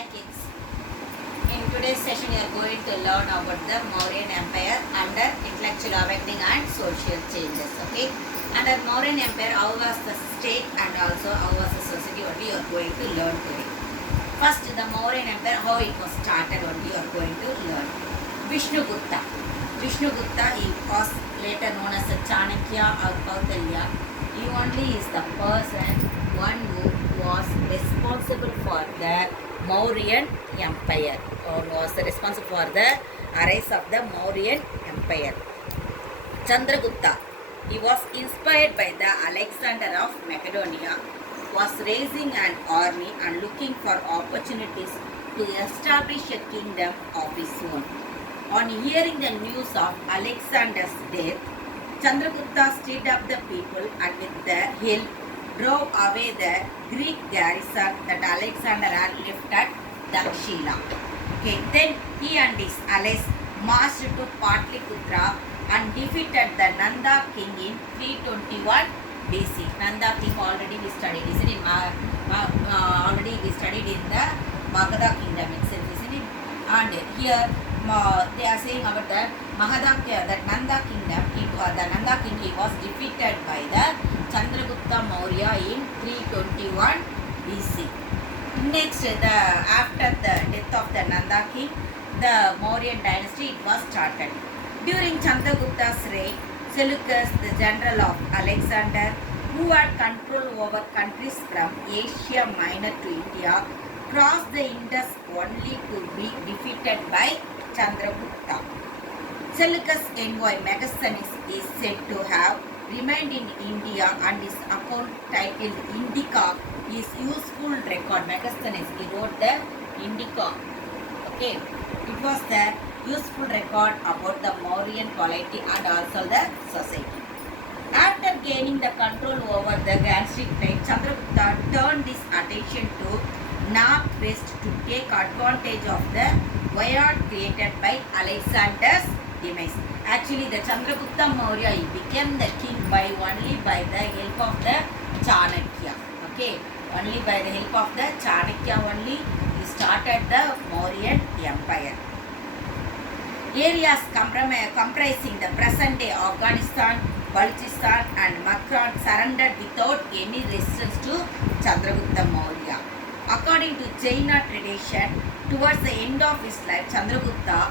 Hi kids. In today's session, you are going to learn about the Mauryan Empire under intellectual awakening and social changes. Okay. Under Mauryan Empire, how was the state and also how was the society? What you are going to learn today. First, the Mauryan Empire, how it was started. What you are going to learn. Vishnugupta. Vishnugupta, he was later known as the Chanakya or Kautilya. He only is the one who was responsible for the Mauryan Empire, or was responsible for the rise of the Mauryan Empire. Chandragupta, he was inspired by the Alexander of Macedonia, was raising an army and looking for opportunities to establish a kingdom of his own. On hearing the news of Alexander's death, Chandragupta stirred up the people and with their help drove away the Greek garrison that Alexander had left at Dakshila. Okay, then he and his allies marched to Patliputra and defeated the Nanda king in 321 BC. Nanda king already we studied, isn't it? Already we studied in the Magadha kingdom itself, isn't it? And here they are saying about the Magadha, that Nanda kingdom, the Nanda king, he was defeated by the Chandragupta Maurya in 321 BC. Next, after the death of the Nanda king, the Mauryan dynasty it was started. During Chandragupta's reign, Seleucus, the general of Alexander, who had control over countries from Asia Minor to India, crossed the Indus only to be defeated by Chandragupta. Seleucus' envoy Megasthenes is said to have remained in India, and his account titled Indica is useful record. Megasthenes, he wrote the Indica. Okay, it was the useful record about the Mauryan polity and also the society. After gaining the control over the Gangetic plain, Chandragupta turned his attention to northwest to take advantage of the void created by Alexander's demise. Actually, the Chandragupta Maurya he became the king only by the help of the Chanakya. Okay, only by the help of the Chanakya only he started the Mauryan Empire. Areas comprising the present-day Afghanistan, Balochistan and Makran surrendered without any resistance to Chandragupta Maurya. According to Jaina tradition, towards the end of his life, Chandragupta,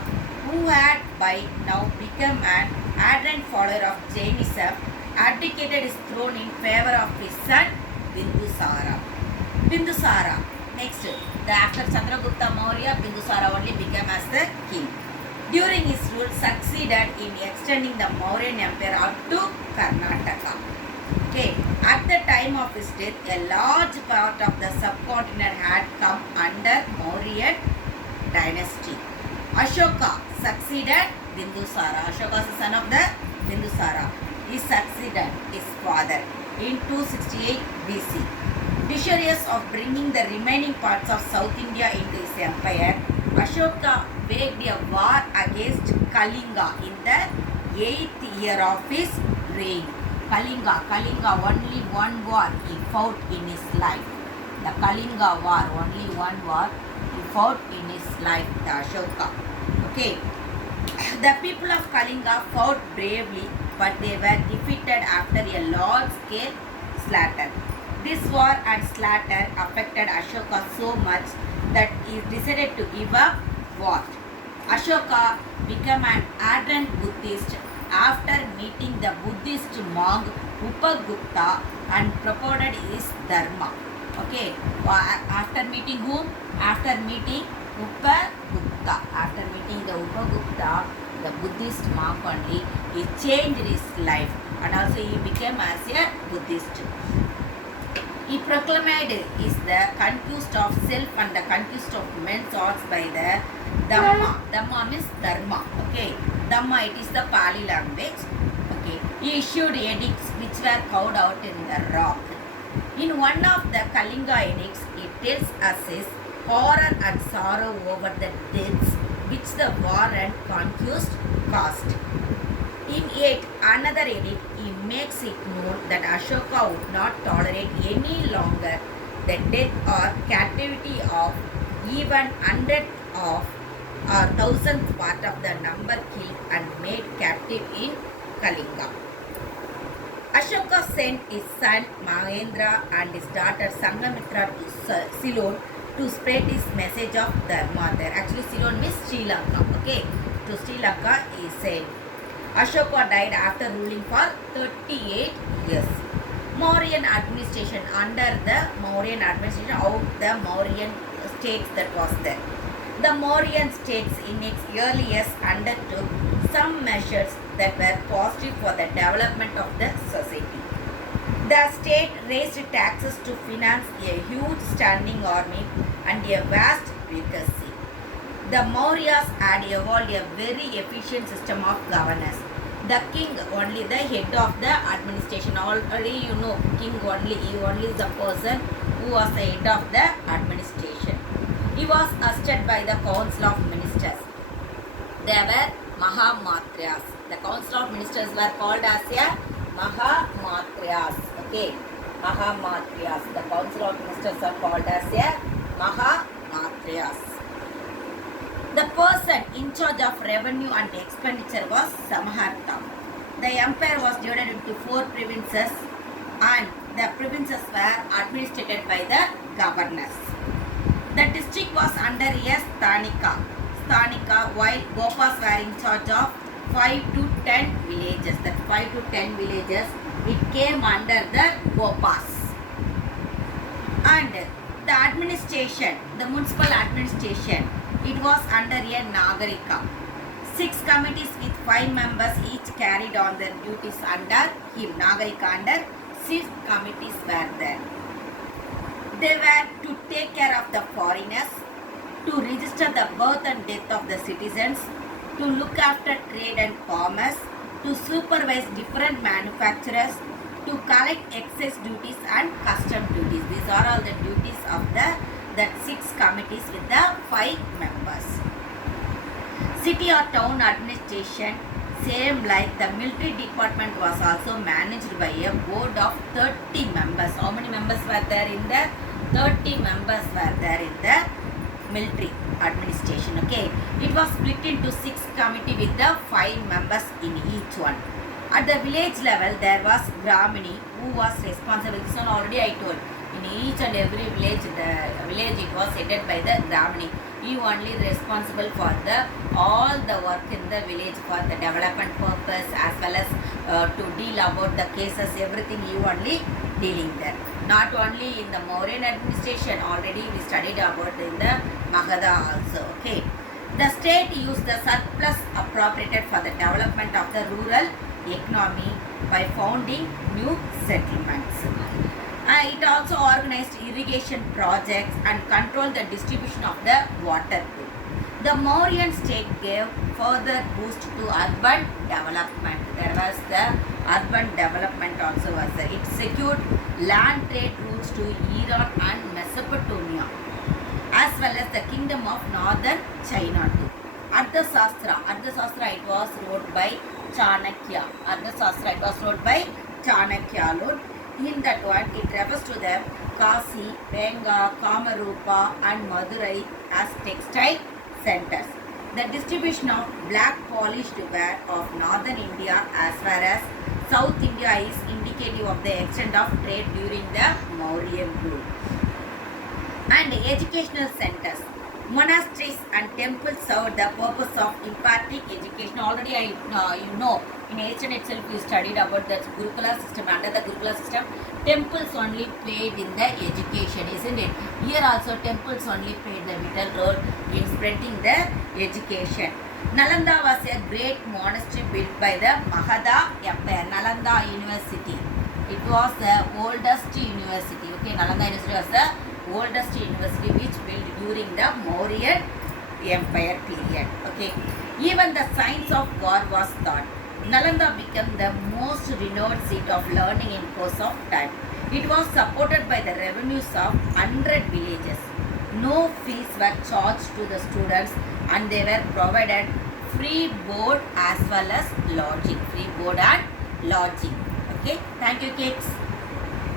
who had by now become an ardent follower of Jainism, abdicated his throne in favor of his son Bindusara. Bindusara. Next, after Chandragupta Maurya, Bindusara only became as the king. During his rule, succeeded in extending the Mauryan Empire up to Karnataka. Okay, at the time of his death, a large part of the subcontinent had come under Mauryan dynasty. Ashoka succeeded Bindusara. Ashoka is the son of the Bindusara. He succeeded his father in 268 BC. Desirous of bringing the remaining parts of South India into his empire, Ashoka waged a war against Kalinga in the 8th year of his reign. Kalinga, only one war he fought in his life. The Kalinga war, only one war he fought in his life, the Ashoka. Okay. The people of Kalinga fought bravely, but they were defeated after a large-scale slaughter. This war and slaughter affected Ashoka so much that he decided to give up war. Ashoka became an ardent Buddhist after meeting the Buddhist monk Upagupta and propounded his dharma. Okay, after meeting whom? After meeting Upagupta. After meeting the Upagupta, the Buddhist monk only, he changed his life and also he became as a Buddhist. He proclaimed is the conquest of self and the conquest of men's hearts by the Dhamma. Dhamma means Dharma. Okay. Dhamma, it is the Pali language. Okay. He issued edicts which were carved out in the rock. In one of the Kalinga edicts, it tells us his horror and sorrow over the deaths which the war and conquest caused. In yet another edict, he makes it known that Ashoka would not tolerate any longer the death or captivity of even hundredth of or thousandth part of the number killed and made captive in Kalinga. Ashoka sent his son Mahendra and his daughter Sangamitra to Ceylon to spread his message of Dharma there. Actually, Ceylon means Sri Lanka. Okay, to Sri Lanka he sent. Ashoka died after ruling for 38 years. Mauryan administration, under the Mauryan administration of the Mauryan states that was there. The Mauryan states in its early years undertook some measures that were positive for the development of the society. The state raised taxes to finance a huge standing army and a vast bureaucracy. The Mauryas had evolved a very efficient system of governance. The king only the head of the administration. Already you know, king only, he only is the person who was the head of the administration. He was assisted by the council of ministers. They were Mahamatrias. The council of ministers were called as a Mahamatrias. Okay, Mahamatrias. The council of ministers are called as a Mahamatrias. The person in charge of revenue and expenditure was Samharta. The empire was divided into 4 provinces and the provinces were administered by the governors. The district was under a Sthanika, while Gopas were in charge of 5 to 10 villages. That 5 to 10 villages, it came under the Gopas. And the administration, the municipal administration, it was under a Nagarika. 6 committees with 5 members each carried on their duties under him. Nagarika under 6 committees were there. They were to take care of the foreigners, to register the birth and death of the citizens, to look after trade and commerce, to supervise different manufacturers, to collect excess duties and custom duties. These are all the duties of that 6 committees with the 5 members. City or town administration, same like the military department, was also managed by a board of 30 members. How many members were there in the 30 members were there in the military administration. Okay, it was split into 6 committee with the 5 members in each one. At the village level, there was Brahmini who was responsible. This one already I told. In each and every village, it was headed by the Brahmini. He only responsible for all the work in the village for the development purpose, as well as to deal about the cases, everything he only dealing there. Not only in the Mauryan administration, already we studied about in the Magadha also. Okay, the state used the surplus appropriated for the development of the rural economy by founding new settlements. It also organized irrigation projects and controlled the distribution of the water. The Mauryan state gave further boost to urban development. There was the urban development also was there. It secured land trade routes to Iran and Mesopotamia, as well as the kingdom of northern China too. Arthashastra, it was wrote by Chanakya. Arthashastra, it was wrote by Chanakya alone. In that one, it refers to the Kasi, Venga, Kamarupa and Madurai as textile centers. The distribution of black polished ware of northern India as far as South India is indicative of the extent of trade during the Mauryan rule. And educational centers. Monasteries and temples served the purpose of imparting education. Already you know, in ancient itself you studied about the Gurukula system. Under the Gurukula system, temples only played in the education, isn't it? Here also temples only played the vital role in spreading the education. Nalanda was a great monastery built by the Magadha Empire. Nalanda University. It was the oldest university. Okay, Nalanda University was the oldest university which built during the Mauryan Empire period. Okay, even the science of war was taught. Nalanda became the most renowned seat of learning in course of time. It was supported by the revenues of 100 villages. No fees were charged to the students and they were provided free board as well as lodging. Free board and lodging. Okay, thank you kids.